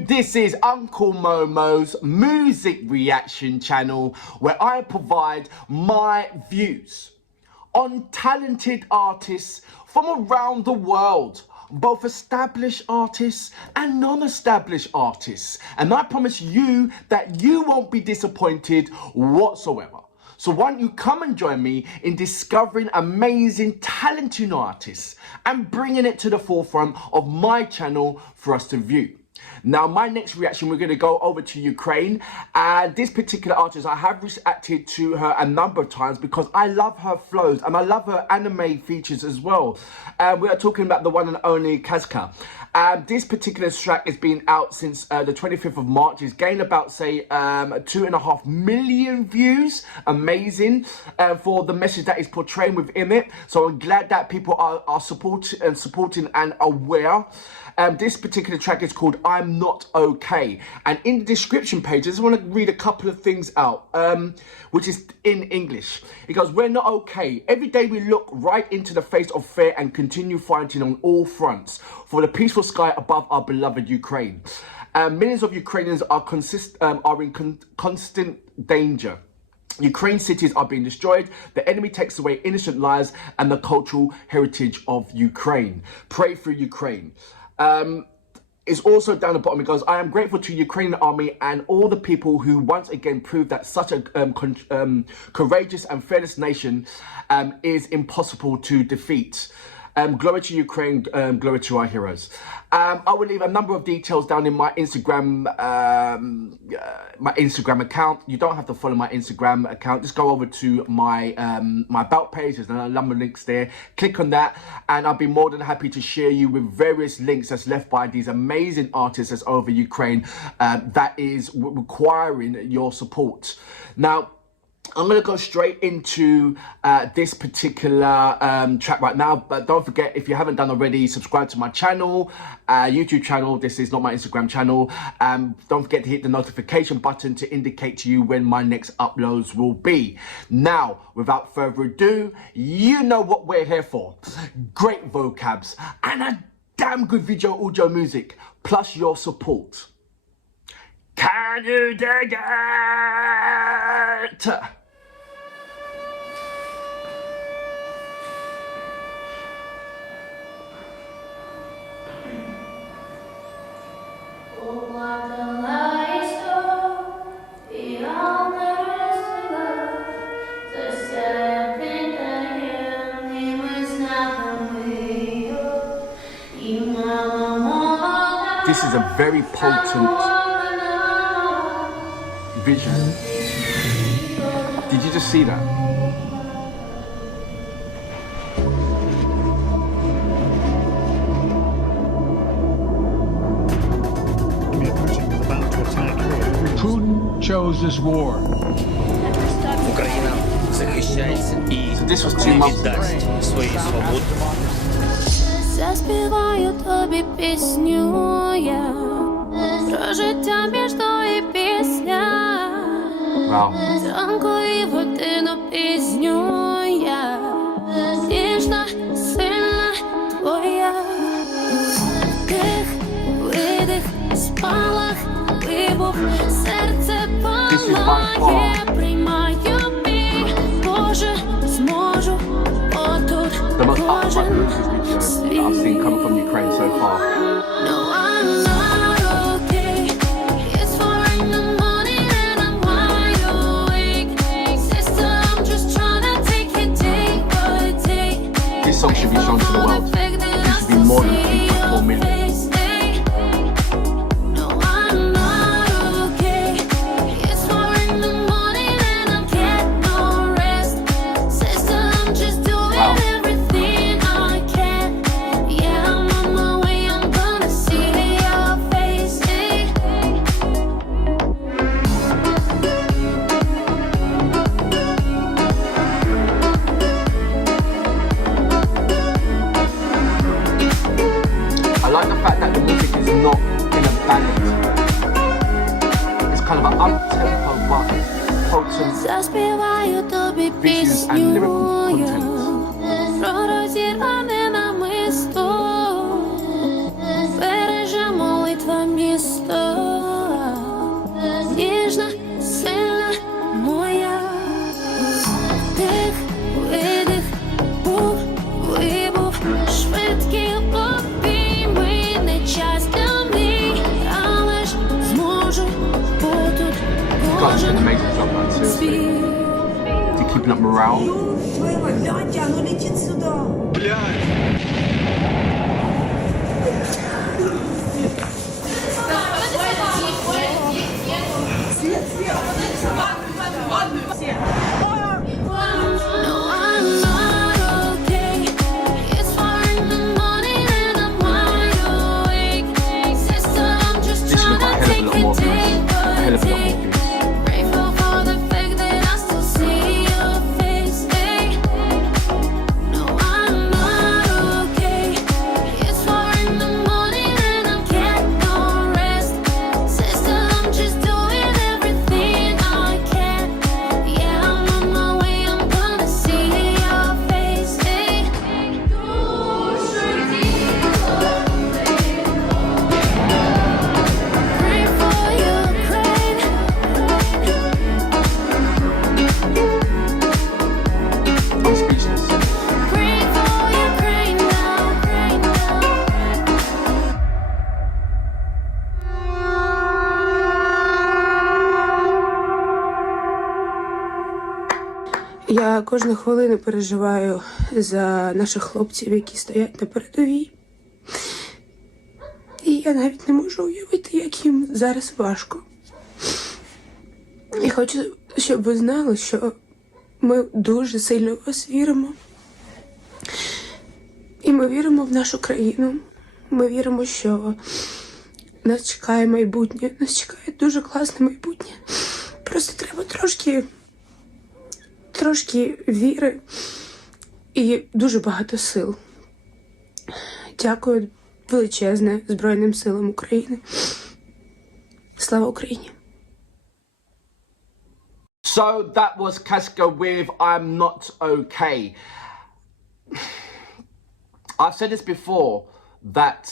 YouTube, this is Uncle Momo's music reaction channel where I provide my views on talented artists from around the world, both established artists and non-established artists. And I promise you that you won't be disappointed whatsoever. So why don't you come and join me in discovering amazing, talented artists and bringing it to the forefront of my channel for us to view. Now, my next reaction, we're going to go over to Ukraine. And this particular artist, I have reacted to her a number of times because I love her flows and I love her anime features as well. We are talking about the one and only KAZKA. This particular track has been out since the 25th of March. It's gained about, say, 2.5 million views. Amazing for the message that is portraying within it. So I'm glad that people are supporting and aware. This particular track is called I'm Not Okay. And in the description page, I just want to read a couple of things out, which is in English. It goes, we're not okay. Every day we look right into the face of fear and continue fighting on all fronts for the peaceful sky above our beloved Ukraine. Millions of Ukrainians are in constant danger. Ukraine cities are being destroyed. The enemy takes away innocent lives and the cultural heritage of Ukraine. Pray for Ukraine. It's also down the bottom. It goes, I am grateful to Ukrainian army and all the people who once again proved that such a courageous and fearless nation is impossible to defeat. Glory to Ukraine, glory to our heroes. I will leave a number of details down in my Instagram account. You don't have to follow my Instagram account. Just go over to my my about page. There's a number of links there. Click on that, and I'll be more than happy to share you with various links that's left by these amazing artists that's over Ukraine that is requiring your support. Now, I'm going to go straight into this particular track right now. But don't forget, if you haven't done already, subscribe to my channel, YouTube channel. This is not my Instagram channel. Don't forget to hit the notification button to indicate to you when my next uploads will be. Now, without further ado, you know what we're here for. Great vocabs and a damn good video audio music, plus your support. Can you dig it? This is a very potent vision. Did you just see that? Putin chose this war. Україна захищається і So не віддасть свої свободи. Заспіваю тобі пісню я про життя між і пісня. Ранку і в годину пізню я ніжна, сильна твоя. Вдих, видих, спалах, вибух, серце палає. Приймаю біль, Боже, зможу отут кожен свій. I've seen coming from Ukraine so far. No, I'm not okay. It's 4 in the morning and I'm wide awake. Sister, I'm just trying to take it day by day. This song should be shown to the world. This should be more than 3.4 million. No, I'm not okay. It's 4 in the morning and I'm getting no rest. Sister, I'm just doing everything I can. Yeah, I'm on my way. I'm gonna see your face. I like the fact that the music is not in a ballad. It's kind of an up-tempo but potent Заспіваю тобі visuals and lyrical пісню content. про розірване намисто, береже молитва місто. such an amazing job, man, seriously. You're keeping up morale. Гляньте, оно летит сюда. No, I'm not okay. It's 4 in the morning and I'm wide awake. Sister, I'm just This trying looks like to a hell of a take lot more views. A it day hell by of a lot more day. views. Grateful for the fact that I still see your face. Hey. No, I'm not okay. It's 4 in the morning and I can't no rest. Sister, I'm just doing everything I can. Yeah, I'm on my way. I'm gonna see your face. Hey. Pray for Ukraine. I'm speechless. Pray for Ukraine now. Я кожну хвилину переживаю за наших хлопців, які стоять на передовій. І я навіть не можу уявити, як їм зараз важко. І хочу, щоб ви знали, що ми дуже сильно в вас віримо. І ми віримо в нашу країну. Ми віримо, що нас чекає майбутнє. Нас чекає дуже класне майбутнє. Просто треба трошки віри і дуже багато сил. Дякую величезне Збройним силам України. Слава Україні! So that was KAZKA with I'm Not Okay. I've said this before, that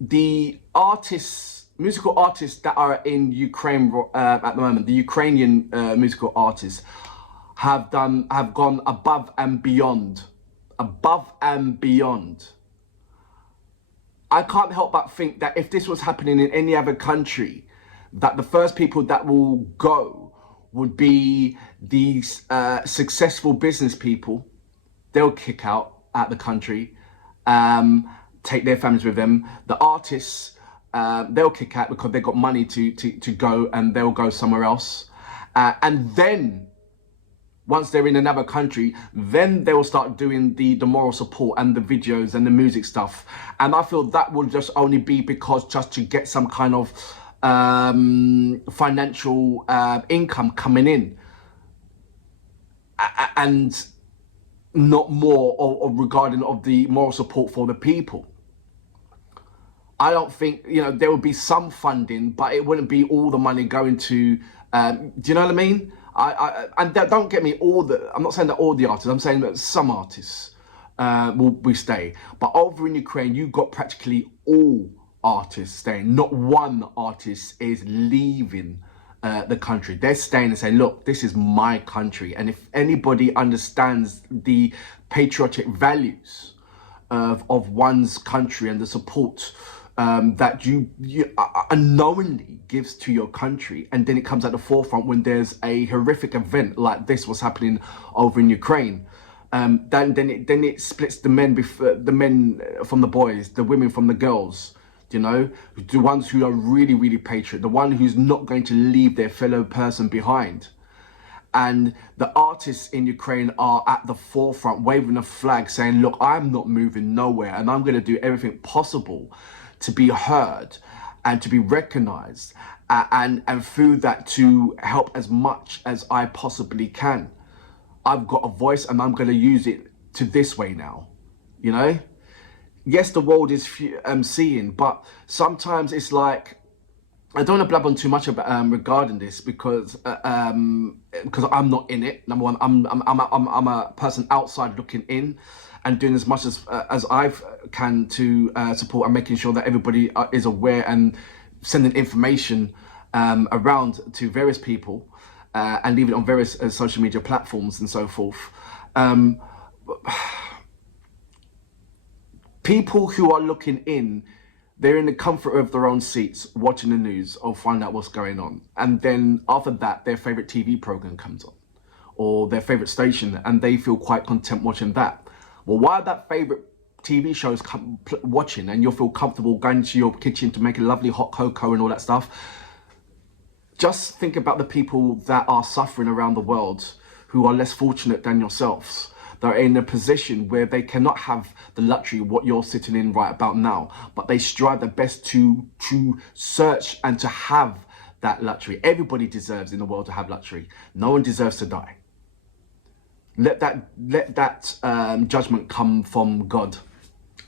the musical artists that are in Ukraine at the moment, the Ukrainian musical artists, have gone above and beyond. Above and beyond. I can't help but think that if this was happening in any other country, that the first people that will go would be these successful business people. They'll kick out the country, take their families with them. The artists, they'll kick out because they've got money to go, and they'll go somewhere else. And then, once they're in another country, then they will start doing the moral support and the videos and the music stuff. And I feel that will just only be because just to get some kind of financial income coming in. And not more or regarding of the moral support for the people. I don't think, there would be some funding, but it wouldn't be all the money going to, do you know what I mean? And don't get me, I'm not saying that all the artists, I'm saying that some artists will stay. But over in Ukraine, you've got practically all artists staying. Not one artist is leaving the country. They're staying and saying, look, this is my country. And if anybody understands the patriotic values of one's country and the support that you unknowingly gives to your country, and then it comes at the forefront when there's a horrific event like this was happening over in Ukraine, then it splits the men from the boys, the women from the girls. The ones who are really, really patriot, the one who's not going to leave their fellow person behind. And the artists in Ukraine are at the forefront, waving a flag, saying, look, I'm not moving nowhere, and I'm going to do everything possible to be heard and to be recognized, and through that to help as much as I possibly can. I've got a voice, and I'm going to use it to this way now, Yes, the world is seeing, but sometimes it's like, I don't want to blab on too much about regarding this because I'm not in it. Number one, I'm a person outside looking in and doing as much as I can to support and making sure that everybody is aware and sending information around to various people and leaving it on various social media platforms and so forth. People who are looking in, They're in the comfort of their own seats, watching the news or find out what's going on. And then after that, their favorite TV program comes on or their favorite station, and they feel quite content watching that. Well, while that favorite TV show is watching and you'll feel comfortable going to your kitchen to make a lovely hot cocoa and all that stuff, just think about the people that are suffering around the world who are less fortunate than yourselves. They're in a position where they cannot have the luxury of what you're sitting in right about now, but they strive their best to search and to have that luxury. Everybody deserves in the world to have luxury. No one deserves to die. Let that judgment come from God,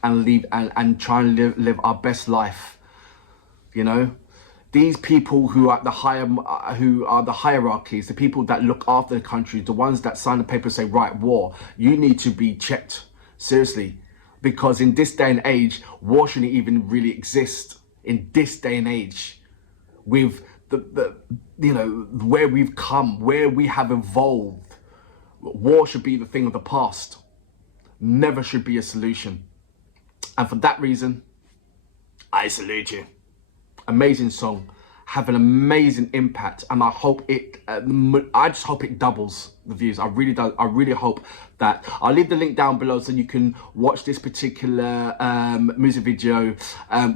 and leave and try and live our best life. You know, these people who are the hierarchies, the people that look after the country, the ones that sign the paper and say, right, war, you need to be checked seriously, because in this day and age, war shouldn't even really exist. In this day and age, with the you know, where we've come, where we have evolved, war should be the thing of the past. Never should be a solution. And for that reason, I salute you. Amazing song, have an amazing impact, and I hope I just hope it doubles the views. I really hope that. I'll leave the link down below so you can watch this particular music video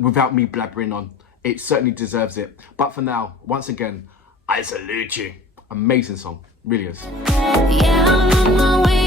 without me blabbering on. It certainly deserves it. But for now, once again, I salute you. Amazing song, really is. Yeah, I'm on my way